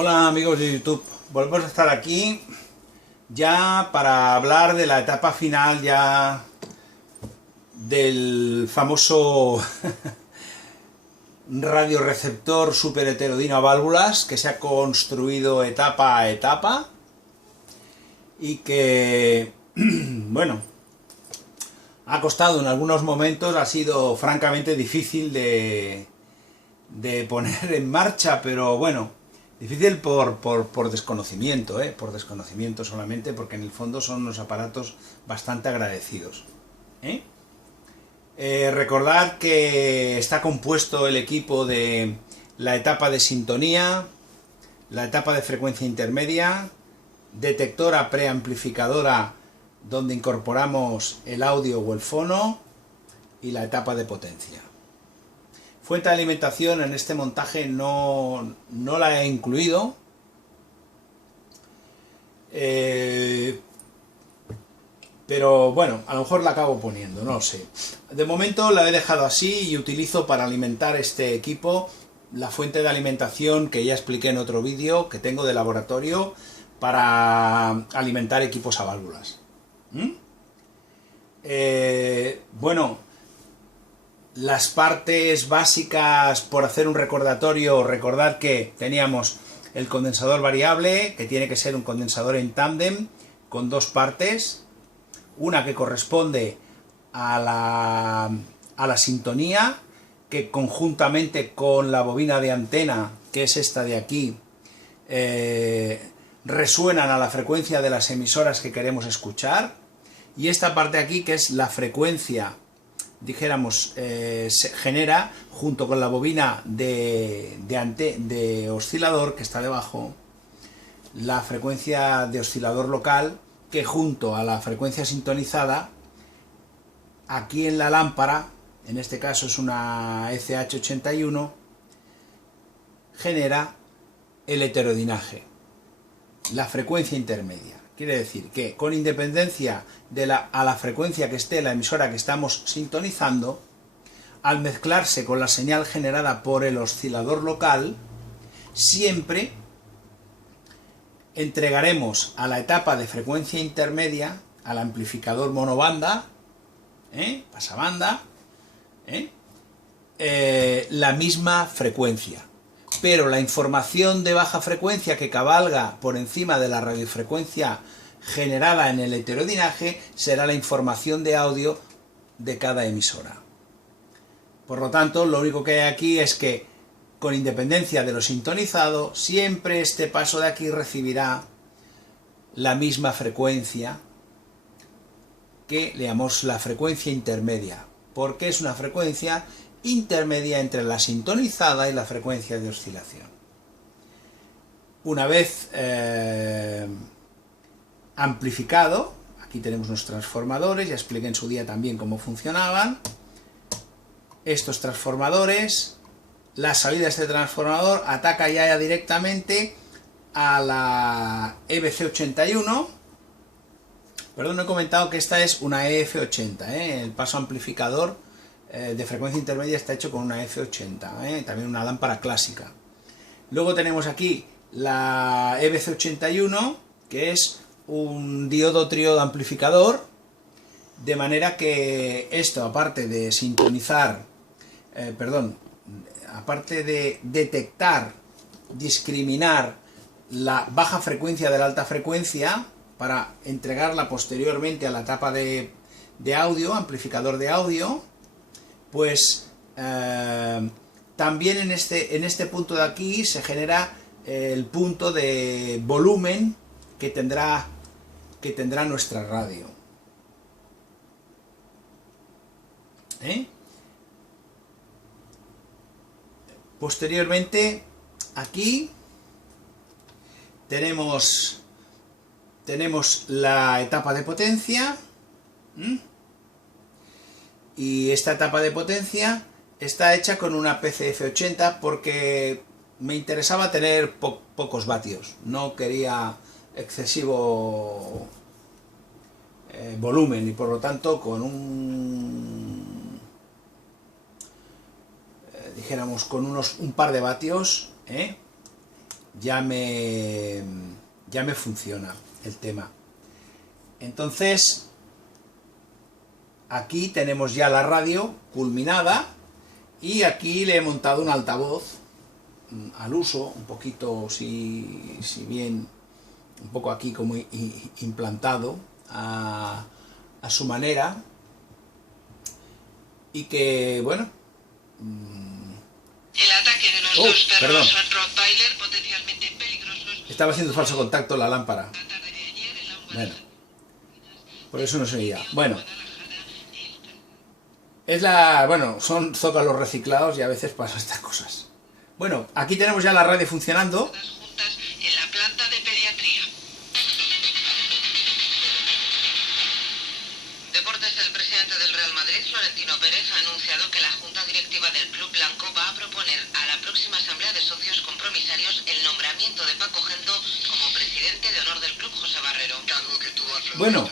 Hola amigos de YouTube, volvemos a estar aquí ya para hablar de la etapa final ya del famoso radioreceptor superheterodino a válvulas que se ha construido etapa a etapa y que, bueno, ha costado en algunos momentos, ha sido francamente difícil de poner en marcha, pero bueno, difícil por desconocimiento, por desconocimiento solamente, porque en el fondo son unos aparatos bastante agradecidos. Recordad que está compuesto el equipo de la etapa de sintonía, la etapa de frecuencia intermedia, detectora preamplificadora donde incorporamos el audio o el fono y la etapa de potencia. Fuente de alimentación en este montaje no la he incluido, pero bueno, a lo mejor la acabo poniendo, no lo sé. De momento la he dejado así y utilizo para alimentar este equipo la fuente de alimentación que ya expliqué en otro vídeo que tengo de laboratorio para alimentar equipos a válvulas. Bueno, las partes básicas, por hacer un recordatorio, recordad que teníamos el condensador variable, que tiene que ser un condensador en tándem con dos partes, una que corresponde a la sintonía, que conjuntamente con la bobina de antena, que es esta de aquí, resuenan a la frecuencia de las emisoras que queremos escuchar, y esta parte de aquí, que es la frecuencia, dijéramos, se genera junto con la bobina de oscilador que está debajo, la frecuencia de oscilador local, que junto a la frecuencia sintonizada, aquí en la lámpara, en este caso es una ECH81, genera el heterodinaje, la frecuencia intermedia. Quiere decir que con independencia a la frecuencia que esté la emisora que estamos sintonizando, al mezclarse con la señal generada por el oscilador local, siempre entregaremos a la etapa de frecuencia intermedia, al amplificador monobanda, pasabanda, la misma frecuencia. Pero la información de baja frecuencia que cabalga por encima de la radiofrecuencia generada en el heterodinaje será la información de audio de cada emisora. Por lo tanto, lo único que hay aquí es que, con independencia de lo sintonizado, siempre este paso de aquí recibirá la misma frecuencia que le llamamos la frecuencia intermedia, porque es una frecuencia intermedia entre la sintonizada y la frecuencia de oscilación. Una vez amplificado, aquí tenemos unos transformadores, ya expliqué en su día también cómo funcionaban. Estos transformadores, la salida de este transformador ataca ya directamente a la EBC81. Perdón, no he comentado que esta es una EF80, el paso amplificador de frecuencia intermedia está hecho con una F80, también una lámpara clásica. Luego tenemos aquí la EBC81, que es un diodo triodo amplificador, de manera que esto, aparte de sintonizar, aparte de detectar, discriminar la baja frecuencia de la alta frecuencia, para entregarla posteriormente a la etapa de audio, amplificador de audio, pues también en este punto de aquí se genera el punto de volumen que tendrá nuestra radio. Posteriormente, aquí tenemos la etapa de potencia, y esta etapa de potencia está hecha con una PCF80 porque me interesaba tener pocos vatios, no quería excesivo volumen, y por lo tanto con dijéramos con un par de vatios ya me funciona el tema. Entonces, aquí tenemos ya la radio culminada y aquí le he montado un altavoz al uso, un poquito, si bien, un poco aquí como implantado a su manera, y que, bueno... El ataque de los dos perros Rottweiler potencialmente peligrosos. Estaba haciendo falso contacto la lámpara. Bueno, por eso no se oía. Bueno, son zócalos reciclados y a veces pasan estas cosas. Bueno, aquí tenemos ya la radio funcionando. Juntas en la planta de pediatría. Deportes, el presidente del Real Madrid, Florentino Pérez, ha anunciado que la junta directiva del Club Blanco va a proponer a la próxima asamblea de socios compromisarios el nombramiento de Paco Gento como presidente de honor del club José Barrero. Bueno,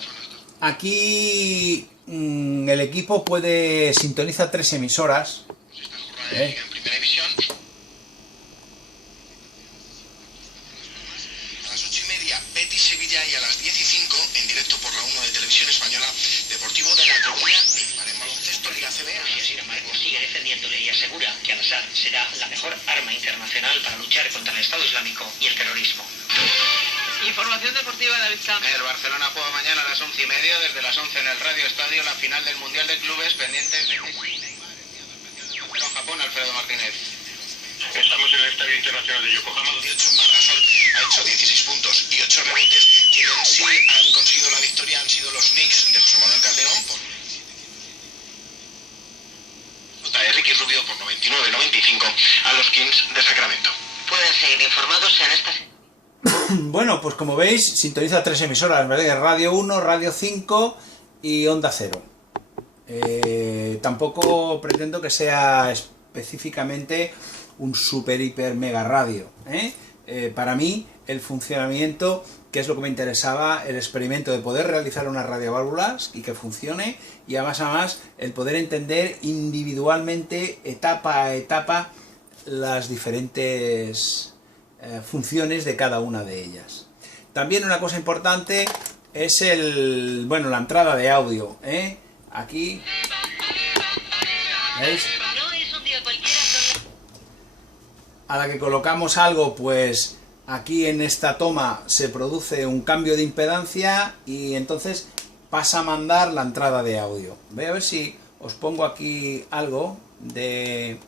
aquí el equipo puede sintonizar 3 emisoras. En primera división. A las 8:30, Betis Sevilla, y a las 10:05, en directo por la 1 de Televisión Española, Deportivo de La Coruña, Neymar en baloncesto, Liga CB. Y sin embargo sigue defendiéndole y asegura que Al-Assad será la mejor arma internacional para luchar contra el Estado Islámico y el terrorismo. Información deportiva, David Camp. El Barcelona juega mañana a las 11:30, desde las 11 en el Radio Estadio, la final del Mundial de Clubes, pendientes de Messi, Neymar, pero Japón, Alfredo Martínez. Estamos en el Estadio Internacional de Yokohama, donde 18 Mar Gasol ha hecho 16 puntos y 8 rebotes. Quienes sí han conseguido la victoria han sido los Knicks de José Manuel Calderón por de Ricky Rubio por 99-95 a los Kings de Sacramento. Pueden seguir informados en esta... Bueno, pues como veis, sintoniza 3 emisoras, ¿verdad? Radio 1, Radio 5 y Onda Cero. Tampoco pretendo que sea específicamente un super, hiper, mega radio. Para mí, el funcionamiento, que es lo que me interesaba, el experimento de poder realizar unas radioválvulas y que funcione, y además el poder entender individualmente, etapa a etapa, las diferentes funciones de cada una de ellas. También una cosa importante es la entrada de audio. Aquí, ¿veis? A la que colocamos algo, pues aquí en esta toma se produce un cambio de impedancia y entonces pasa a mandar la entrada de audio. Voy a ver si os pongo aquí algo de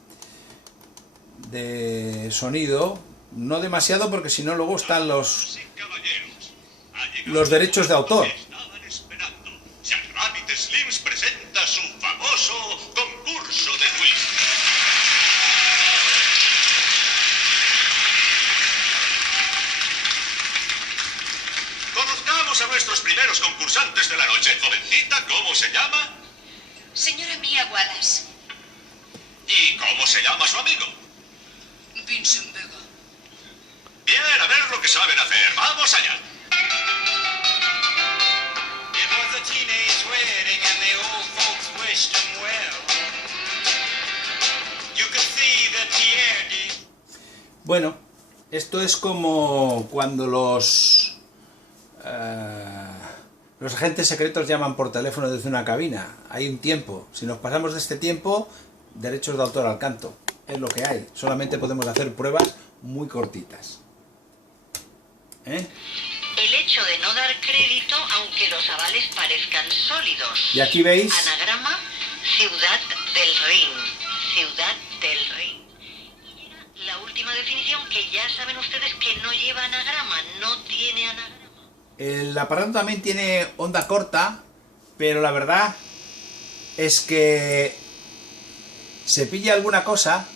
sonido. No demasiado, porque si no luego están los derechos de autor. Rabbit Slims presenta su famoso concurso de quiz. Conozcamos a nuestros primeros concursantes de la noche. Jovencita, ¿cómo se llama? Señora Mia Wallace. ¿Y cómo se llama su amigo? Vincent Vega. Bien, a ver lo que saben hacer. ¡Vamos allá! It was a teenage wedding and the old folks wished him well. You could see that Pierre did. Bueno, esto es como cuando los agentes secretos llaman por teléfono desde una cabina. Hay un tiempo. Si nos pasamos de este tiempo, derechos de autor al canto. Es lo que hay. Solamente podemos hacer pruebas muy cortitas. El hecho de no dar crédito aunque los avales parezcan sólidos. Y aquí veis... Anagrama, Ciudad del Rin. Ciudad del Rin. Y llega la última definición, que ya saben ustedes que no lleva anagrama, no tiene anagrama. El aparato también tiene onda corta, pero la verdad es que se pilla alguna cosa,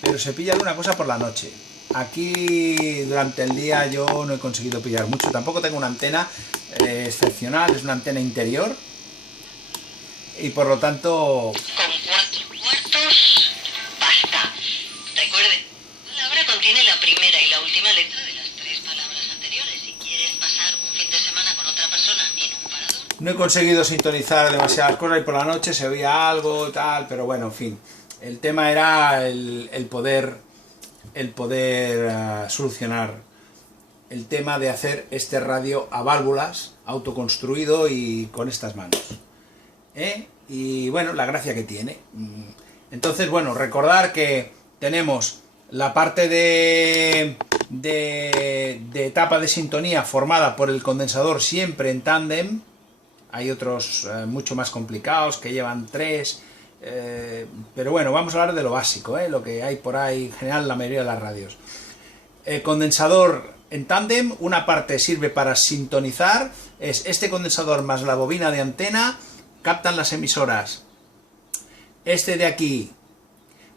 pero se pilla alguna cosa por la noche. Aquí durante el día yo no he conseguido pillar mucho. Tampoco tengo una antena excepcional, es una antena interior. Y por lo tanto... Con 4 cuartos, basta. Recuerde, la palabra contiene la primera y la última letra de las 3 palabras anteriores. Si quieres pasar un fin de semana con otra persona en un parador... No he conseguido sintonizar demasiadas cosas y por la noche se oía algo, tal, pero bueno, en fin. El tema era el poder el poder solucionar el tema de hacer este radio a válvulas, autoconstruido y con estas manos. Y bueno, la gracia que tiene. Entonces, bueno, recordar que tenemos la parte de etapa de sintonía formada por el condensador siempre en tándem. Hay otros mucho más complicados que llevan 3, pero bueno, vamos a hablar de lo básico, lo que hay por ahí en general la mayoría de las radios. El condensador en tándem, una parte sirve para sintonizar, es este condensador más la bobina de antena, captan las emisoras. Este de aquí,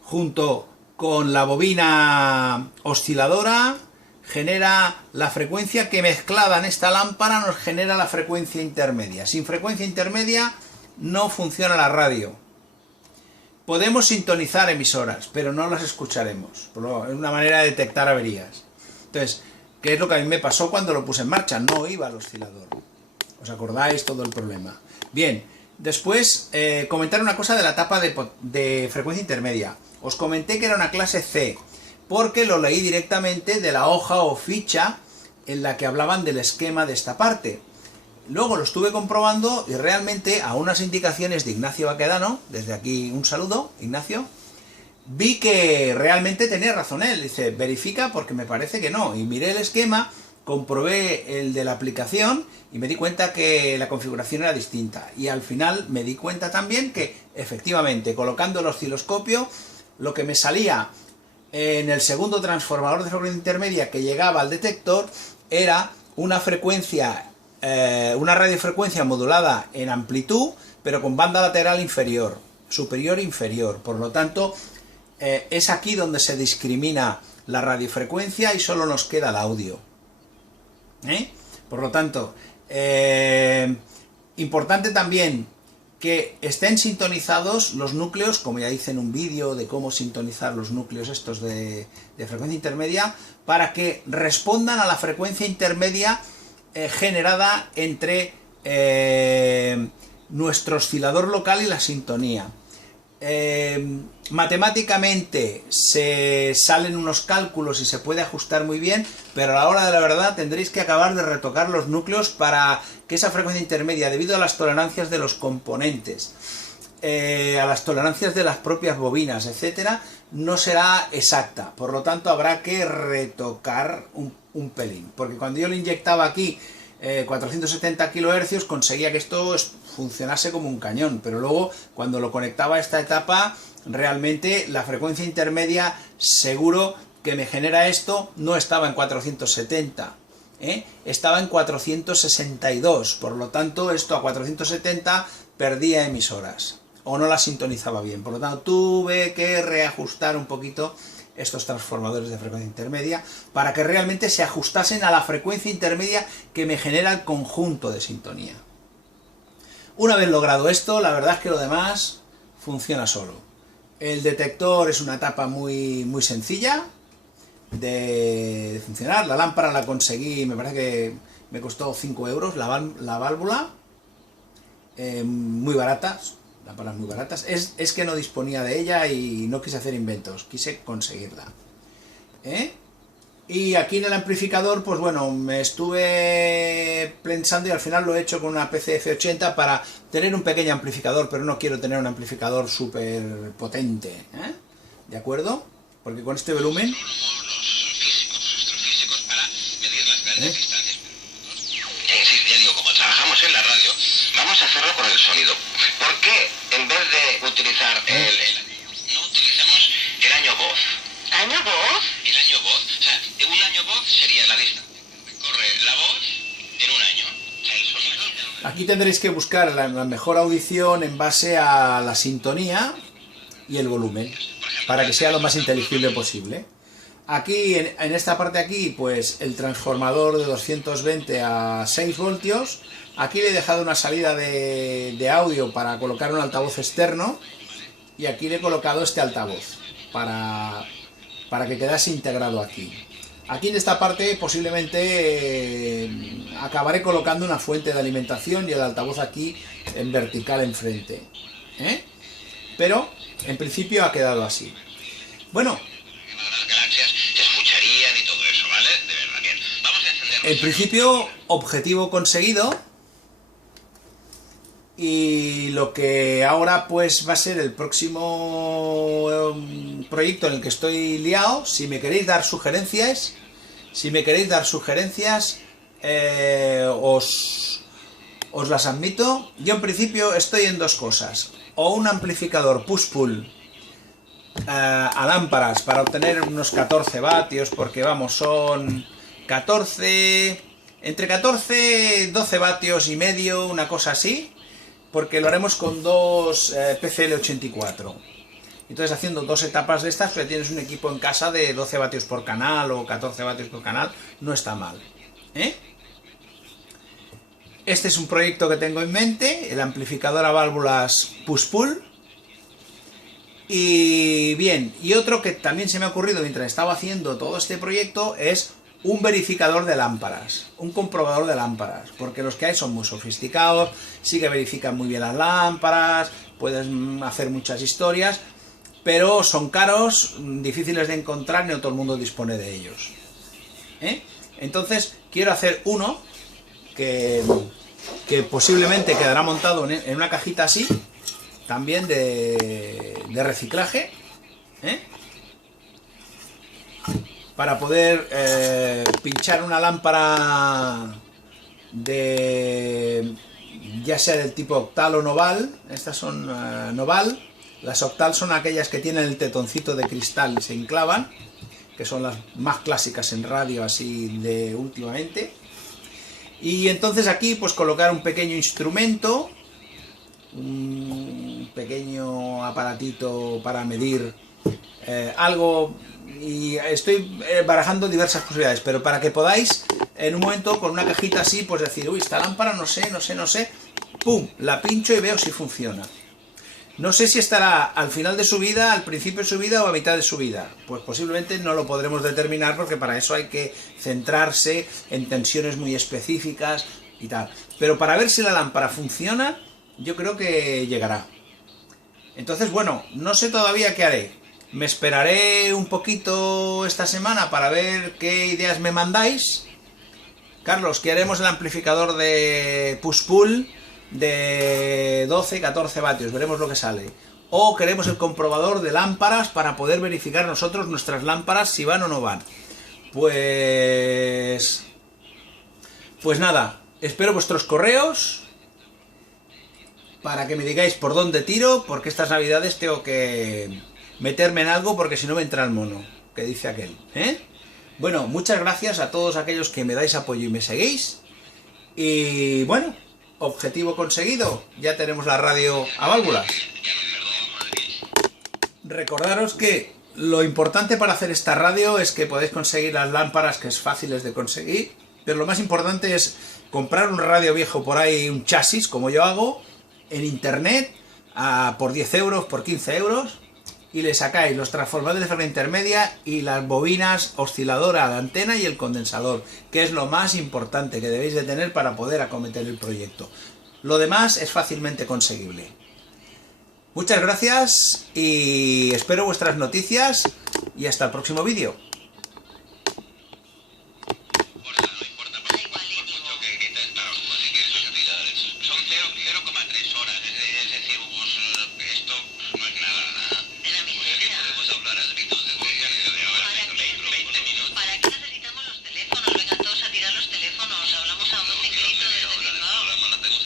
junto con la bobina osciladora, genera la frecuencia que mezclada en esta lámpara nos genera la frecuencia intermedia. Sin frecuencia intermedia no funciona la radio. Podemos sintonizar emisoras, pero no las escucharemos. Es una manera de detectar averías. Entonces, ¿qué es lo que a mí me pasó cuando lo puse en marcha? No iba al oscilador. ¿Os acordáis todo el problema? Bien, después comentar una cosa de la etapa de frecuencia intermedia. Os comenté que era una clase C, porque lo leí directamente de la hoja o ficha en la que hablaban del esquema de esta parte. Luego lo estuve comprobando y realmente a unas indicaciones de Ignacio Baquedano, desde aquí un saludo, Ignacio, vi que realmente tenía razón él. Dice, verifica porque me parece que no. Y miré el esquema, comprobé el de la aplicación y me di cuenta que la configuración era distinta. Y al final me di cuenta también que efectivamente colocando el osciloscopio, lo que me salía en el segundo transformador de frecuencia intermedia que llegaba al detector era una frecuencia, una radiofrecuencia modulada en amplitud, pero con banda lateral inferior, superior e inferior. Por lo tanto, es aquí donde se discrimina la radiofrecuencia y solo nos queda el audio. Por lo tanto, importante también que estén sintonizados los núcleos, como ya hice en un vídeo de cómo sintonizar los núcleos estos de frecuencia intermedia, para que respondan a la frecuencia intermedia generada entre nuestro oscilador local y la sintonía. Matemáticamente se salen unos cálculos y se puede ajustar muy bien, pero a la hora de la verdad tendréis que acabar de retocar los núcleos para que esa frecuencia intermedia, debido a las tolerancias de los componentes, a las tolerancias de las propias bobinas, etcétera, no será exacta. Por lo tanto habrá que retocar un pelín, porque cuando yo le inyectaba aquí 470 kHz conseguía que esto funcionase como un cañón, pero luego cuando lo conectaba a esta etapa, realmente la frecuencia intermedia seguro que me genera esto no estaba en 470, estaba en 462, por lo tanto esto a 470 perdía emisoras o no las sintonizaba bien, por lo tanto tuve que reajustar un poquito estos transformadores de frecuencia intermedia para que realmente se ajustasen a la frecuencia intermedia que me genera el conjunto de sintonía. Una vez logrado esto, la verdad es que lo demás funciona solo. El detector es una etapa muy sencilla de funcionar. La lámpara la conseguí, me parece que me costó 5 euros la válvula, muy baratas. Lámparas muy baratas, es que no disponía de ella y no quise hacer inventos, quise conseguirla. Y aquí en el amplificador, pues bueno, me estuve pensando y al final lo he hecho con una PCF80 para tener un pequeño amplificador, pero no quiero tener un amplificador súper potente, ¿de acuerdo? Porque con este volumen... Los físicos, los astrofísicos, para medir las grandes distancias. Ya digo, como trabajamos en la radio, vamos a hacerlo con el sonido. ¿Por qué en vez de utilizar el anillo, no utilizamos el año voz? ¿Año voz? El año voz, o sea, un año voz sería la distancia que recorre la voz en un año. O sea, el sonido... Aquí tendréis que buscar la mejor audición en base a la sintonía y el volumen, para que sea lo más inteligible posible. Aquí, en esta parte de aquí, pues el transformador de 220 a 6 voltios. Aquí le he dejado una salida de audio para colocar un altavoz externo. Y aquí le he colocado este altavoz para que quedase integrado aquí. Aquí en esta parte posiblemente acabaré colocando una fuente de alimentación y el altavoz aquí en vertical enfrente. Pero en principio ha quedado así. Bueno. Las galaxias En principio, objetivo conseguido. Y lo que ahora pues va a ser el próximo proyecto en el que estoy liado. Si me queréis dar sugerencias, os las admito. Yo en principio estoy en dos cosas: o un amplificador push-pull a lámparas para obtener unos 14 vatios, porque vamos, son 14, entre 14 y 12 vatios y medio, una cosa así, porque lo haremos con dos PCL84. Entonces, haciendo dos etapas de estas, pues tienes un equipo en casa de 12 vatios por canal o 14 vatios por canal, no está mal, ¿eh? Este es un proyecto que tengo en mente, el amplificador a válvulas push-pull. Y bien, y otro que también se me ha ocurrido mientras estaba haciendo todo este proyecto es un verificador de lámparas, un comprobador de lámparas, porque los que hay son muy sofisticados, sí que verifican muy bien las lámparas, puedes hacer muchas historias, pero son caros, difíciles de encontrar, no todo el mundo dispone de ellos, ¿eh? Entonces quiero hacer uno que posiblemente quedará montado en una cajita así, también de reciclaje, ¿eh? Para poder pinchar una lámpara de, ya sea del tipo octal o noval. Estas son noval. Las octal son aquellas que tienen el tetoncito de cristal y se enclavan, que son las más clásicas en radio así de últimamente. Y entonces aquí pues colocar un pequeño instrumento, un pequeño aparatito para medir algo, y estoy barajando diversas posibilidades, pero para que podáis en un momento con una cajita así pues decir, uy, esta lámpara no sé, pum, la pincho y veo si funciona. No sé si estará al final de su vida, al principio de su vida o a mitad de su vida. Pues posiblemente no lo podremos determinar, porque para eso hay que centrarse en tensiones muy específicas y tal. Pero para ver si la lámpara funciona, yo creo que llegará. Entonces, bueno, no sé todavía qué haré. Me esperaré un poquito esta semana para ver qué ideas me mandáis. Carlos, que haremos el amplificador de push-pull de 12-14 vatios, veremos lo que sale. O queremos el comprobador de lámparas para poder verificar nosotros nuestras lámparas si van o no van. Pues nada, espero vuestros correos para que me digáis por dónde tiro, porque estas navidades tengo que meterme en algo, porque si no me entra el mono, que dice aquel, ¿eh? Bueno, muchas gracias a todos aquellos que me dais apoyo y me seguís. Y bueno, objetivo conseguido, ya tenemos la radio a válvulas. Recordaros que lo importante para hacer esta radio es que podéis conseguir las lámparas, que es fáciles de conseguir, pero lo más importante es comprar un radio viejo por ahí, un chasis, como yo hago, en internet, por 10 euros, por 15 euros, y le sacáis los transformadores de frecuencia intermedia y las bobinas osciladora, la antena y el condensador, que es lo más importante que debéis de tener para poder acometer el proyecto. Lo demás es fácilmente conseguible. Muchas gracias y espero vuestras noticias y hasta el próximo vídeo.